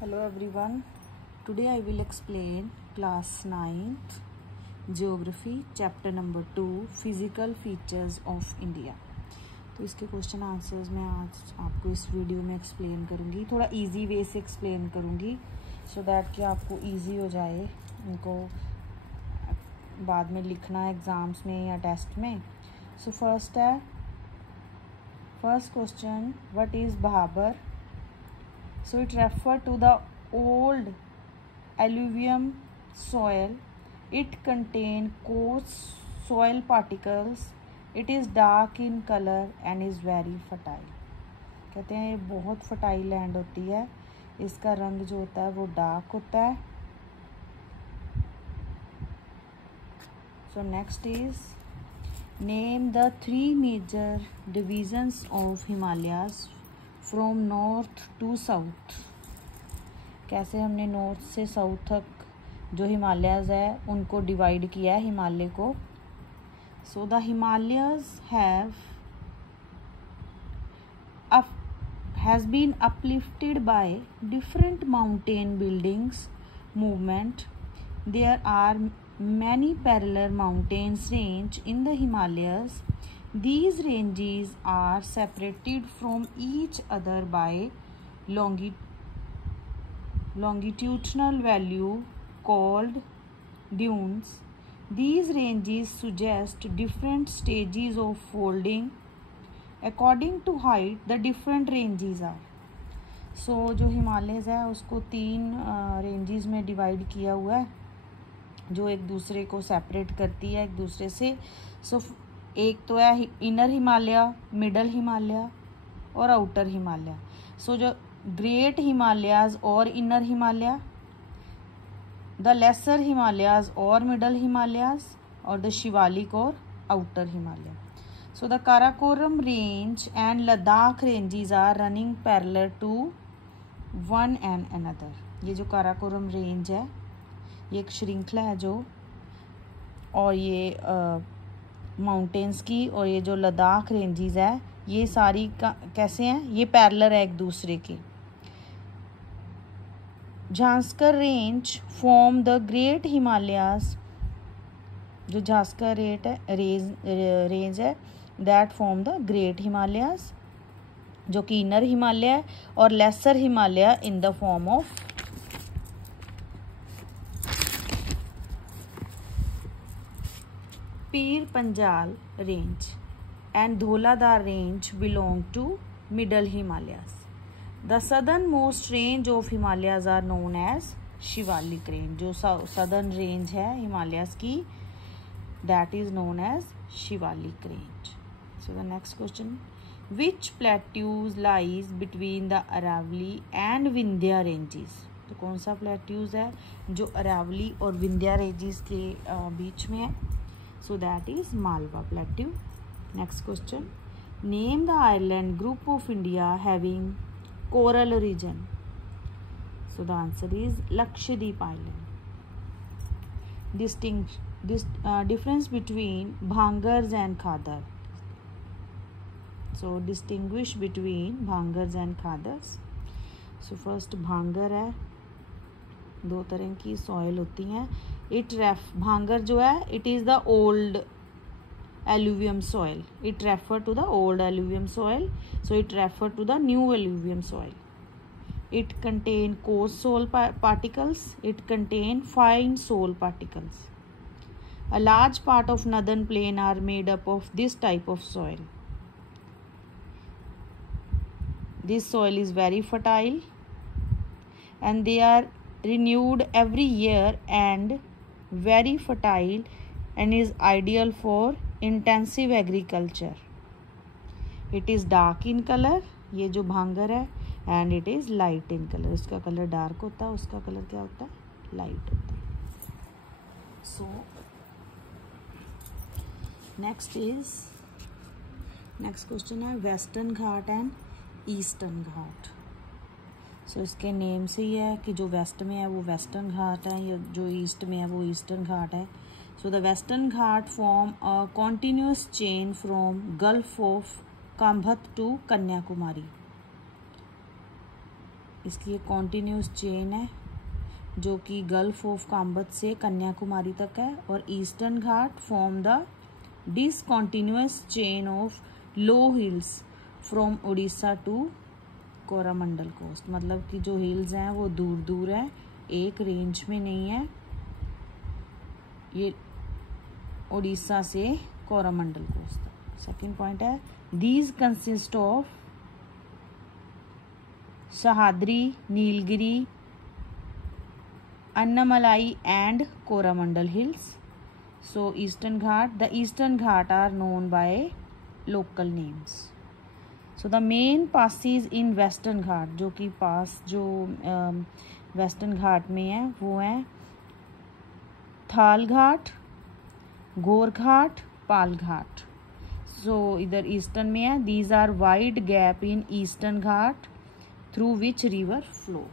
Hello everyone. Today I will explain class 9th Geography chapter number 2 Physical Features of India. तो इसके question answers मैं आज आपको इस वीडियो में एक्सप्लेन करूँगी, थोड़ा इजी वे से एक्सप्लेन करूँगी सो दैट कि आपको इजी हो जाए इनको बाद में लिखना एग्ज़ाम्स में या टेस्ट में. So first question, what is Bhabar? So it refers to the old alluvium soil. It contains coarse soil particles. It is dark in color and is very fertile. कहते हैं ये बहुत फर्टाइल लैंड होती है, इसका रंग जो होता है वो डार्क होता है. So next is name the 3 major divisions of Himalayas from north to south. कैसे हमने नॉर्थ से साउथ तक जो हिमालयाज़ है उनको डिवाइड किया है हिमालय को. So the Himalayas has been uplifted by different mountain buildings movement. There are many parallel mountains range in the Himalayas. These ranges are separated from each other by longitudinal value called dunes. These ranges suggest different stages of folding. According to height, the different ranges are. So जो हिमालयज़ है उसको 3 ranges में divide किया हुआ है जो एक दूसरे को सेपरेट करती है एक दूसरे से. सो एक तो है इनर हिमालय, मिडल हिमालय और आउटर हिमालय. सो जो ग्रेट हिमालयाज और inner Himalaya, the lesser Himalayas और मिडल हिमालयाज और द शिवालिक और outer Himalaya. So the Karakoram range and Ladakh ranges are running parallel to one and another. ये जो काराकोरम रेंज है ये एक श्रृंखला है जो, और ये माउंटेन्स की, और ये जो लद्दाख रेंजेस है ये सारी कैसे हैं, ये पैरेलल है एक दूसरे के. Zanskar range form the great Himalayas. जो झांस्कर रेंज है that form the great Himalayas जो कि इनर हिमालय है, और lesser Himalaya in the form of Pir Panjal range and Dholadar range belong to middle Himalayas. The southernmost range of Himalayas are known as Shivalik range. जो southern range है Himalayas की that is known as Shivalik range. So the next question, which plateaus lies between the Aravalli and Vindhya ranges? तो कौन सा plateaus है जो अरावली और Vindhya ranges के बीच में है? So that is Malwa Plateau. Next question, name the island group of India having coral region. So the answer is Lakshadweep Island. Difference between Bhangars and Khadar. So distinguish between Bhangars and Khadars. So first भांगर है, 2 तरह की soil होती हैं. भांगर जो है it is the old alluvium soil. It refer to the old alluvium soil. So it refer to the new alluvium soil. It contain coarse soil particles. It contain fine soil particles. A large part of northern plain are made up of this type of soil. This soil is very fertile and they are renewed every year and very fertile and is ideal for intensive agriculture. It is dark in color, ये जो भांगर है, and it is light in color. इसका colour dark होता है, उसका colour क्या होता है, लाइट होता है. So next question है वेस्टर्न घाट एंड ईस्टर्न घाट. सो इसके नेम से ही है कि जो वेस्ट में है वो वेस्टर्न घाट है, या जो ईस्ट में है वो ईस्टर्न घाट है. So the Western Ghat form a continuous chain from Gulf of Kambhat to Kanyakumari. इसकी कॉन्टिन्यूस चेन है जो कि गल्फ ऑफ काम्बत से कन्याकुमारी तक है, और eastern Ghat form the discontinuous chain of low hills from Orissa to Coromandel coast. मतलब कि जो हिल्स हैं वो दूर दूर हैं, एक रेंज में नहीं है। ये उड़ीसा से कोरामंडल कोस्ट। सेकंड पॉइंट है these consist of Sahyadri, Nilgiri, Anamalai and Coromandel hills. So Eastern Ghat, the Eastern Ghat are known by local names. So the main passes in Western Ghat, जो कि पास जो वेस्टर्न घाट में है वो है थाल घाट, घोर घाट, पाल घाट। सो इधर ईस्टर्न में है। These are wide gap in eastern Ghat through which river flow.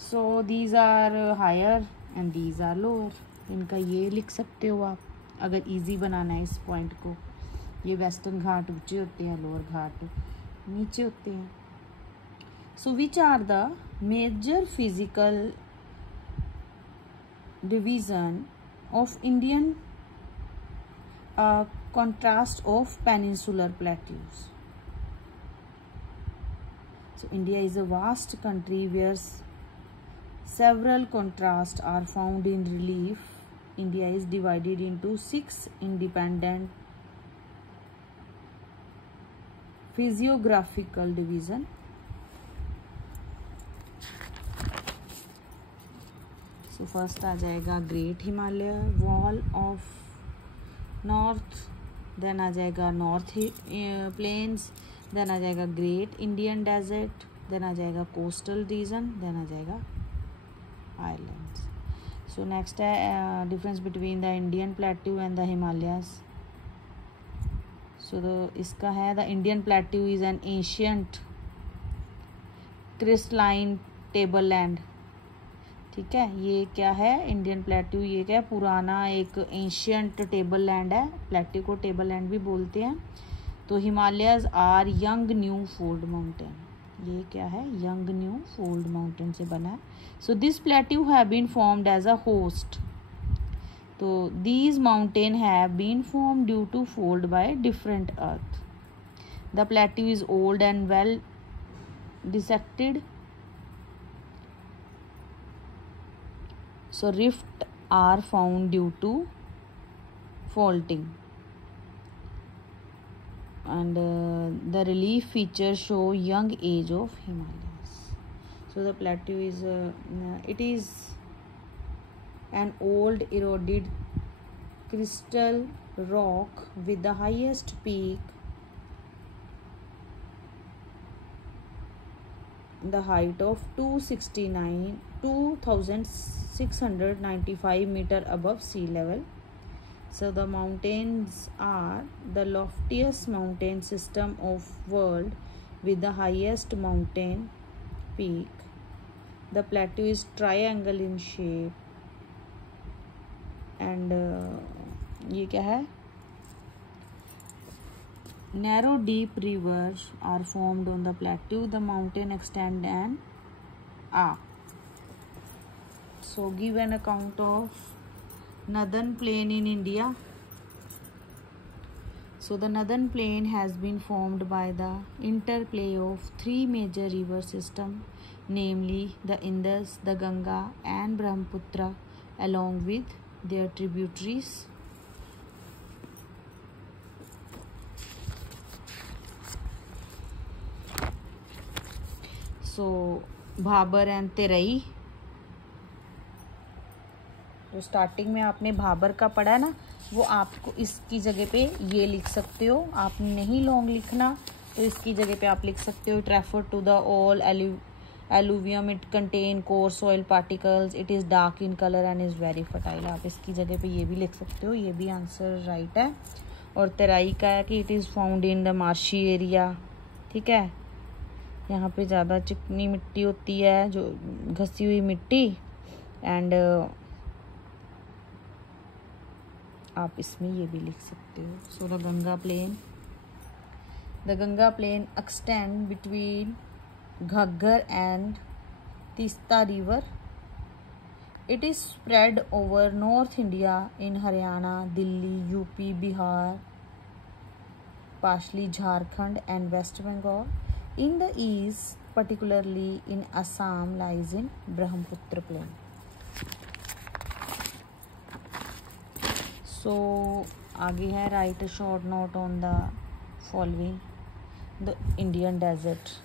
So these are higher and these are lower. इनका ये लिख सकते हो आप अगर इजी बनाना है इस पॉइंट को। ये वेस्टर्न घाट ऊंचे होते हैं, लोअर घाट नीचे होते हैं। So which are the major physical division of Indian contrast of peninsular plateaus. So India is a vast country where several contrasts are found in relief. India is divided into 6 independent physiographical division. So first आ जाएगा great Himalaya wall of north, then आ जाएगा north plains, then आ जाएगा great Indian desert, then आ जाएगा coastal region, then आ जाएगा आइलैंड्स। सो नेक्स्ट है difference between the Indian plateau and the Himalayas. So इसका है the Indian plateau is an ancient crystalline table land. ठीक है, ये क्या है इंडियन प्लेट्यू, ये क्या है पुराना एक एंशियंट टेबल लैंड है। प्लेट्यू को टेबल लैंड भी बोलते हैं। तो Himalayas are young new fold mountain, ये क्या है यंग न्यू फोल्ड माउंटेन से बना है। So this plateau have been formed as a horst. तो these mountain have been formed due to fold by different earth. The plateau is old and well dissected. So rift are found due to faulting, and the relief features show young age of Himalayas. So the plateau is it is an old eroded crystal rock with the highest peak, the height of 2,695 meter above sea level. So the mountains are the loftiest mountain system of world with the highest mountain peak. The plateau is triangle in shape, and ये क्या है narrow deep rivers are formed on the plateau. The mountain extend an arc. So give an account of northern plain in India. So the northern plain has been formed by the interplay of 3 major river systems, namely the Indus, the Ganga and Brahmaputra, along with their tributaries. So Bhabar and Terai, जो starting में आपने भाबर का पढ़ा है ना, वो आपको इसकी जगह पे ये लिख सकते हो। आप नहीं लॉन्ग लिखना तो इसकी जगह पे आप लिख सकते हो it refer to the all alluvium, it contain core soil particles, it is dark in colour and is very fertile. आप इसकी जगह पे ये भी लिख सकते हो, ये भी आंसर राइट है। और तेराई का है कि it is found in the marshy area. ठीक है, यहाँ पे ज़्यादा चिकनी मिट्टी होती है, जो घसी हुई मिट्टी, एंड आप इसमें ये भी लिख सकते हो। So the Ganga plain extend between Ghaggar and Tista river. It is spread over North India in Haryana, Delhi, UP, Bihar, partially Jharkhand and West Bengal. In the east, particularly in Assam, lies in Brahmaputra plain. So आगे है write a short note on the following. The Indian desert.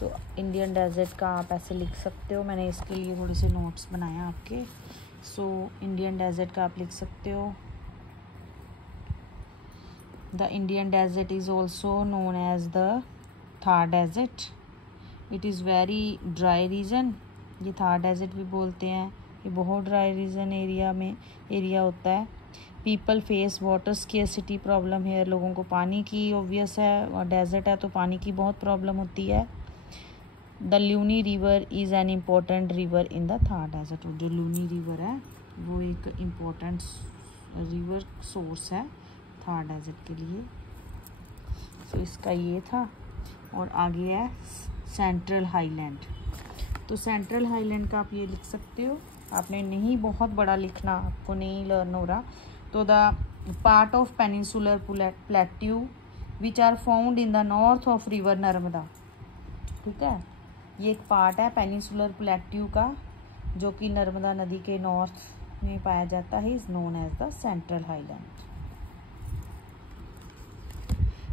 तो Indian desert का आप ऐसे लिख सकते हो, मैंने इसके लिए थोड़े से नोट्स बनाए हैं आपके. सो इंडियन डेजर्ट का आप लिख सकते हो. The Indian desert is also known as the Thar desert. It is very dry region. ये थार डेजर्ट भी बोलते हैं. ये बहुत ड्राई रीजन एरिया होता है. People face water scarcity problem है. लोगों को पानी की ऑब्वियस है, और डेजर्ट है तो पानी की बहुत प्रॉब्लम होती है. The Luni river is an important river in the Thar desert. जो लूनी रिवर है वो एक इम्पोर्टेंट रिवर सोर्स है थार डेजर्ट के लिए. तो इसका ये था. और आगे है सेंट्रल हाईलैंड. तो सेंट्रल हाईलैंड का आप ये लिख सकते हो. आपने नहीं बहुत बड़ा लिखना, आपको नहीं लर्न हो रहा. तो the part of peninsular plateau which are found in the north of river Narmada. ठीक है, ये एक पार्ट है पेनिनसुलर प्लेट्यू का जो कि नर्मदा नदी के नॉर्थ में पाया जाता है. Is known as the central highland.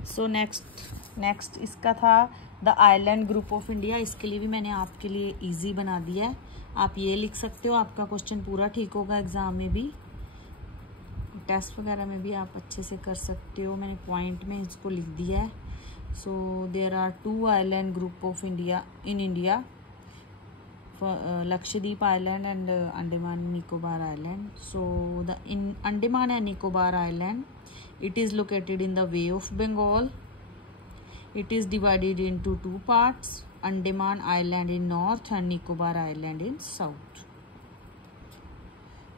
So next इसका था the island group of India. इसके लिए भी मैंने आपके लिए इजी बना दिया है. आप ये लिख सकते हो. आपका क्वेश्चन पूरा ठीक होगा. एग्जाम में भी, टेस्ट वगैरह में भी आप अच्छे से कर सकते हो. मैंने पॉइंट में इसको लिख दिया है. So there are 2 island group of India in India, Lakshadweep Island and Andaman Nicobar Island. So the in Andaman and Nicobar Island, it is located in the Bay of Bengal. It is divided into 2 parts: Andaman Island in north and Nicobar Island in south.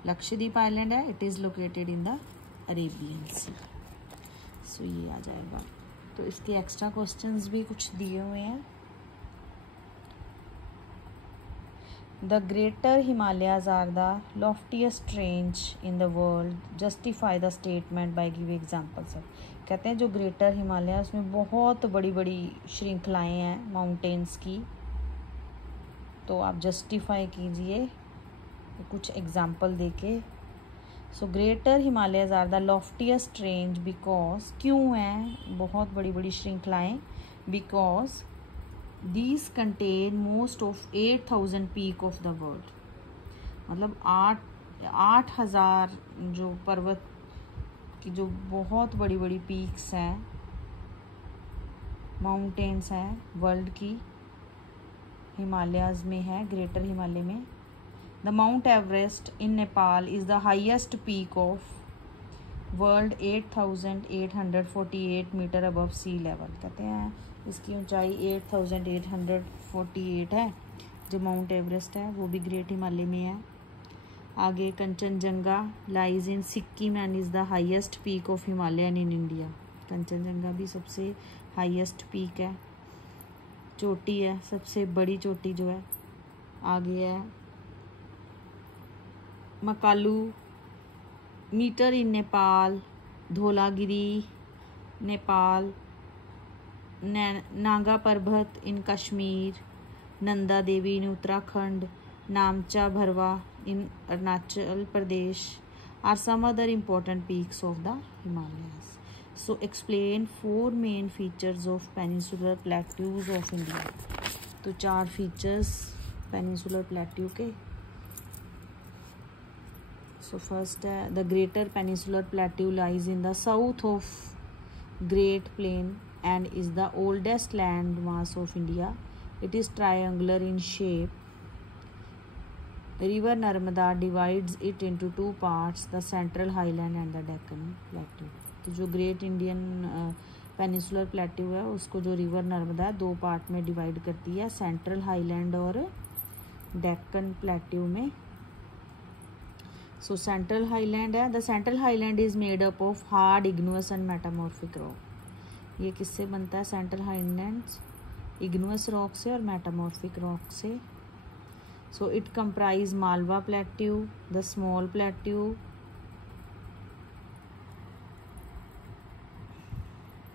Lakshadweep Island है, it is located in the Arabian Sea. So ये आ जाएगा. तो इसके extra questions भी कुछ दिए हुए हैं. The greater Himalayas are the loftiest range in the world. Justify the statement by give examples. कहते हैं जो ग्रेटर हिमालय उसमें बहुत बड़ी बड़ी श्रृंखलाएं हैं माउंटेन्स की. तो आप जस्टिफाई कीजिए कुछ एग्जाम्पल देके. So greater Himalayas are the loftiest range because, क्यों हैं बहुत बड़ी बड़ी श्रृंखलाएं? Because these contain most of 8,000 peak of the world. मतलब 8,000 जो पर्वत की जो बहुत बड़ी बड़ी पीक्स हैं, माउंटेन्स हैं वर्ल्ड की, हिमालयाज में है, ग्रेटर हिमालय में. The Mount Everest in Nepal is the highest peak of world 8,848 metre above sea level. कहते हैं इसकी ऊंचाई 8,848 है. जो माउंट एवरेस्ट है वो भी ग्रेट हिमालय में है. आगे Kanchenjunga lies in Sikkim and is the highest peak of Himalayan in India. Kanchenjunga भी सबसे हाईएस्ट पीक है, चोटी है, सबसे बड़ी चोटी जो है. आगे है Makalu meter in Nepal, Dhaulagiri Nepal, Nanga Parbat in Kashmir, Nanda Devi in Uttarakhand, Namcha Barwa in Arunachal Pradesh are some other important peaks of the Himalayas. So explain 4 main features of peninsular plateaus of India. तो 4 फीचर्स पेनिनसुलर प्लेट्यू के. So first, the Greater Peninsular Plateau lies in the south of Great Plain and is the oldest land mass of India. It is triangular in shape. River Narmada divides it into 2 parts, the Central Highland and the Deccan Plateau. तो जो Great Indian Peninsular Plateau है उसको जो river Narmada 2 part में divide करती है, central highland और Deccan plateau में. सो सेंट्रल हाईलैंड है. The central highland is made up of hard igneous and metamorphic rock. ये किससे बनता है सेंट्रल हाईलैंड्स? इग्नुअस रॉक से और मेटामॉर्फिक रॉक से। So it comprise Malwa plateau, the small plateau,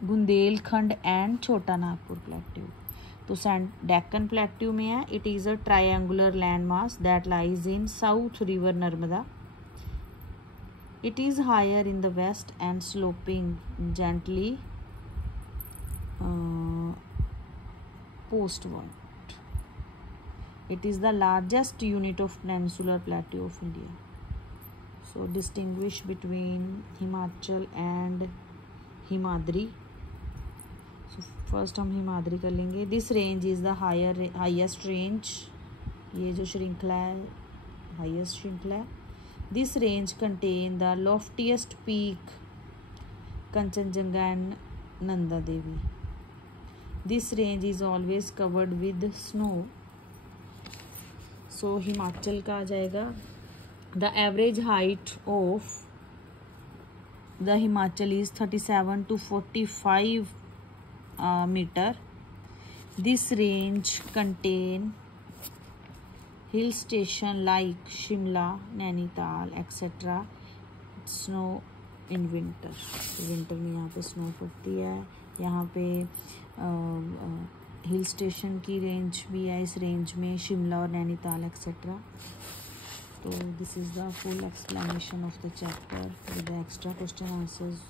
Bundelkhand and Chhota Nagpur plateau. तो डेक्कन प्लेट्यू में है, it is a triangular land mass that lies in south river Narmada. It is higher in the west and sloping gently postward. It is the largest unit of peninsular plateau of India. So distinguish between Himachal and Himadri. So first हम हिमाद्री कर लेंगे। This range is the highest range. ये जो श्रृंखला है highest श्रृंखला है। This range contain the loftiest peak Kanchenjunga and Nanda Devi. This range is always covered with snow. So Himachal का आ जाएगा, the average height of the Himachal is 37 to 45 meter. This range contain hill station like Shimla, Nainital, etc. Snow in winter. Winter में यहाँ पे snow पड़ती है। यहाँ पे hill station की रेंज भी है इस रेंज में, शिमला और नैनीताल एक्सेट्रा। तो this is the full explanation of the chapter with the extra question answers